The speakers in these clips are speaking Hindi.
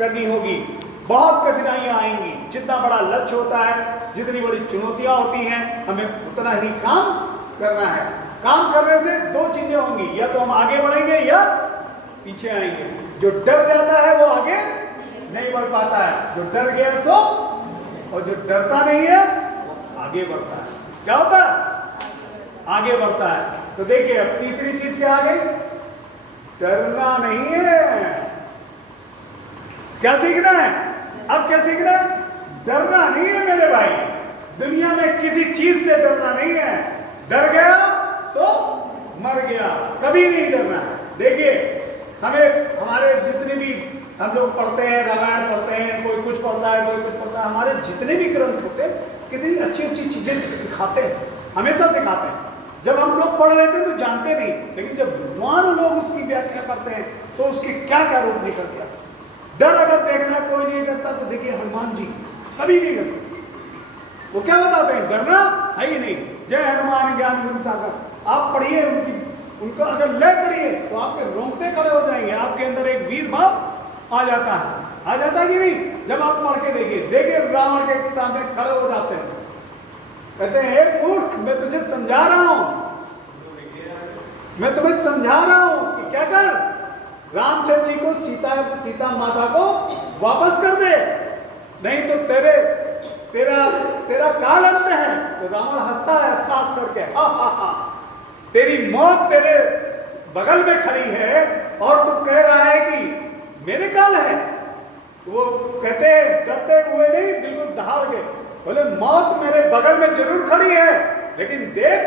करनी होगी, बहुत कठिनाइयां आएंगी। जितना बड़ा लक्ष्य होता है, जितनी बड़ी चुनौतियां होती हैं, हमें उतना ही काम करना है। काम करने से दो चीजें होंगी, या तो हम आगे बढ़ेंगे या पीछे आएंगे। जो डर जाता है वो आगे नहीं बढ़ पाता है, जो डर गया सो, और जो डरता नहीं है आगे बढ़ता है। क्या होता है? आगे बढ़ता है। तो देखिए अब तीसरी चीज क्या आ गई? डरना नहीं है। क्या सीखना है? अब क्या सीखना है? डरना नहीं है मेरे भाई। दुनिया में किसी चीज से डरना नहीं है। डर गया सो मर गया, कभी नहीं डरना है। देखिए हमें हमारे जितने भी हम लोग पढ़ते हैं, रामायण पढ़ते हैं, कोई कुछ पढ़ता है, कोई कुछ पढ़ता है, हमारे जितने भी ग्रंथ होते हैं कितनी अच्छी अच्छी चीजें सिखाते हैं, हमेशा सिखाते हैं। जब हम लोग पढ़ लेते हैं तो जानते नहीं, लेकिन जब विद्वान लोग उसकी व्याख्या करते हैं तो उसके क्या क्या रूप निकल गया। डर अगर देखना कोई नहीं डरता तो देखिए हनुमान जी कभी नहीं डरते। वो क्या बताते हैं? डरना है ही नहीं। जय हनुमान ज्ञान गुण सागर, आप पढ़िए उनका अगर लय पढ़िए तो आपके रोंगटे खड़े हो जाएंगे, आपके अंदर एक वीर भाव आ जाता है। आ जाता है कि नहीं? जब आप पढ़ के देखिए रावण के सामने खड़े हो जाते हैं, कहते हैं हे मूर्ख, मैं तुझे समझा रहा हूं, मैं तुम्हें समझा रहा हूं कि क्या कर, रामचंद्र जी को सीता माता को वापस कर दे, नहीं तो तेरा काल अंत है। तो रावण हंसता है खास करके, हा हा हा, तेरी मौत तेरे बगल में खड़ी है और तू कह रहा है कि मेरे काल है। वो कहते डरते हुए नहीं, बिल्कुल दहाड़ गए, बोले मौत मेरे बगल में जरूर खड़ी है, लेकिन देख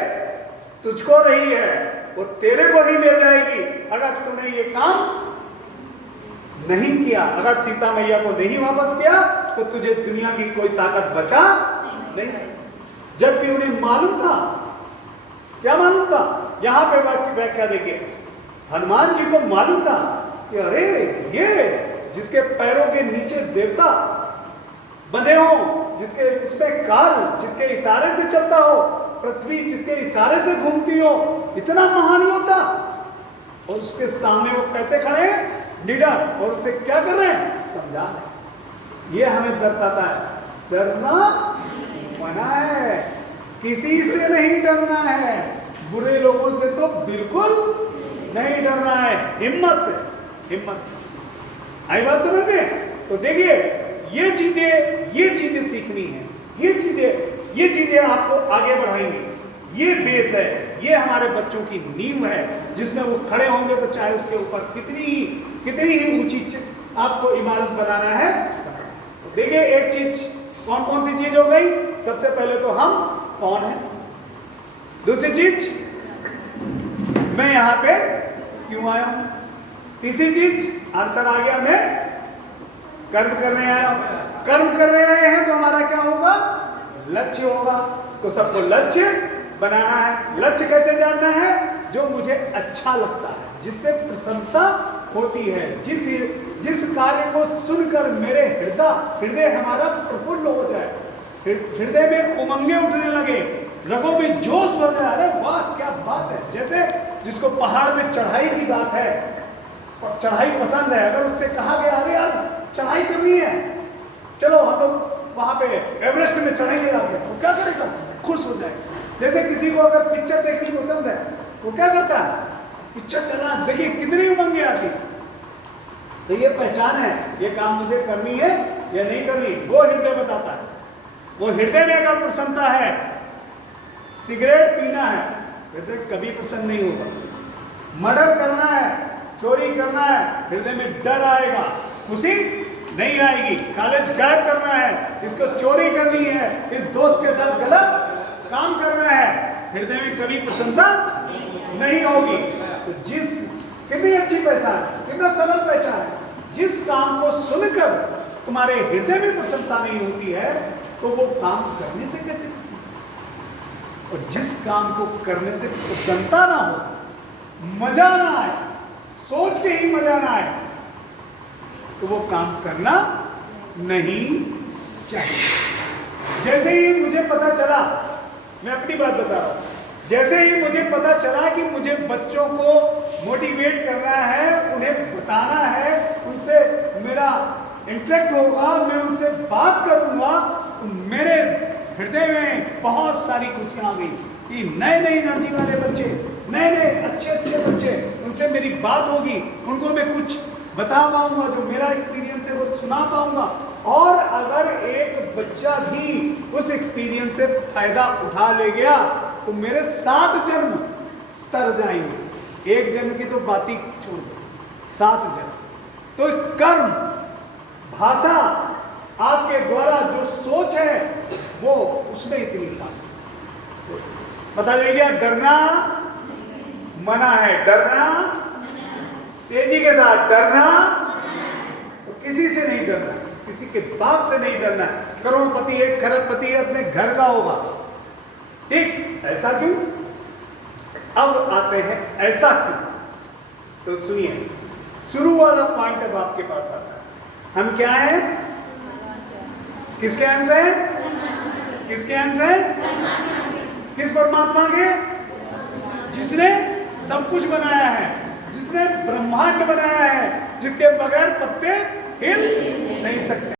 तुझको रही है, वो तेरे को ही ले जाएगी अगर तूने ये काम नहीं किया। अगर सीता मैया को नहीं वापस किया तो तुझे दुनिया की कोई ताकत बचा नहीं। जबकि उन्हें मालूम था, क्या मालूम था? यहां पे व्याख्या देखिए, हनुमान जी को मालूम था कि अरे ये जिसके पैरों के नीचे देवता बंधे हो, जिसके उसमें काल जिसके इशारे से चलता हो, पृथ्वी जिसके इशारे से घूमती हो, इतना महान होता, और उसके सामने वो कैसे खड़े हैं? निडर, और उसे क्या कर रहे हैं? समझा रहे। ये हमें दर्शाता है डरना मना है, किसी से नहीं डरना है, बुरे लोगों से तो बिल्कुल नहीं डरना है, हिम्मत से। आई बात समझ में? तो देखिए ये चीजें सीखनी है, ये चीजें आपको आगे बढ़ाएंगी। ये बेस है, ये हमारे बच्चों की नींव है, जिसमें वो खड़े होंगे तो चाहे उसके ऊपर कितनी ही ऊंची आपको इमारत बनाना है। तो देखिए एक चीज, कौन सी चीज हो गई? सबसे पहले तो हम कौन है, दूसरी चीज मैं यहां पे क्यों आया हूं, तीसरी चीज आंसर आ गया, मैं कर्म करने आया हूं। कर्म करने आए हैं तो हमारा क्या होगा? लक्ष्य होगा। तो सबको लक्ष्य बनाना है। लक्ष्य कैसे जानना है? जो मुझे अच्छा लगता है, जिससे प्रसन्नता होती है, जिस कार्य को सुनकर मेरे हृदय हमारा प्रफुल्ल हो जाए, हृदय में उमंगे उठने लगे, रगों में जोश भर जाए, अरे वाह क्या बात है। जैसे जिसको पहाड़ में चढ़ाई की बात है, चढ़ाई पसंद है, अगर उससे कहा गया अरे यार चढ़ाई करनी है, चलो हम लोग वहां पे एवरेस्ट में चढ़ेंगे आगे, वो क्या करेगा? खुश हो जाएगा। जैसे किसी को अगर पिक्चर देखनी पसंद है, वो क्या करता है? पिक्चर चला, देखिए कितनी उमंगे आती। तो ये पहचान है, ये काम मुझे करनी है या नहीं करनी, वो हृदय बताता है। वो हृदय में अगर प्रसन्नता है, सिगरेट पीना है, हृदय कभी प्रसन्न नहीं होगा। मर्डर करना है, चोरी करना है, हृदय में डर आएगा, खुशी नहीं आएगी। कॉलेज गायब करना है, इसको चोरी करनी है, इस दोस्त के साथ गलत काम करना है, हृदय में कभी प्रसन्नता नहीं होगी। तो कितनी अच्छी पहचान, कितना सरल पहचान है। जिस काम को सुनकर तुम्हारे हृदय में प्रसन्नता नहीं होती है तो वो काम करने से कैसे, और जिस काम को करने से प्रसन्नता ना हो, मजा ना आए, सोच के ही मजा ना आए, तो वो काम करना नहीं चाहिए। जैसे ही मुझे पता चला, मैं अपनी बात बता रहा हूं, जैसे ही मुझे पता चला कि मुझे बच्चों को मोटिवेट करना है, उन्हें बताना है, उनसे मेरा इंटरेक्ट होगा, मैं उनसे बात करूंगा, तो मेरे हृदय में बहुत सारी खुशियां आ गई कि नए नए एनर्जी वाले बच्चे, नए नए अच्छे अच्छे बच्चे, उनसे मेरी बात होगी, उनको मैं कुछ बता पाऊंगा, जो मेरा एक्सपीरियंस है वो सुना पाऊंगा। और अगर एक बच्चा भी उस एक्सपीरियंस से फायदा उठा ले गया तो मेरे 7 जन्म तर जाएंगे। एक जन्म की तो बात ही छोड़ दो, 7 जन्म। तो कर्म, भाषा, आपके द्वारा जो सोच है वो उसमें इतनी ताकत। बता देगा डरना मना है, डरना तेजी के साथ डरना, तो किसी से नहीं डरना, किसी के बाप से नहीं डरना। करोड़पति है, खरबपति है, अपने घर का होगा, ठीक? ऐसा क्यों? अब आते हैं ऐसा क्यों। तो सुनिए, शुरू वाला पॉइंट अब आपके पास आता है। हम क्या है? किसके अंश है? किसके अंश है? किस परमात्मा के? जिसने सब कुछ बनाया है, जिसने ब्रह्मांड बनाया है, जिसके बगैर पत्ते हिल नहीं सकते।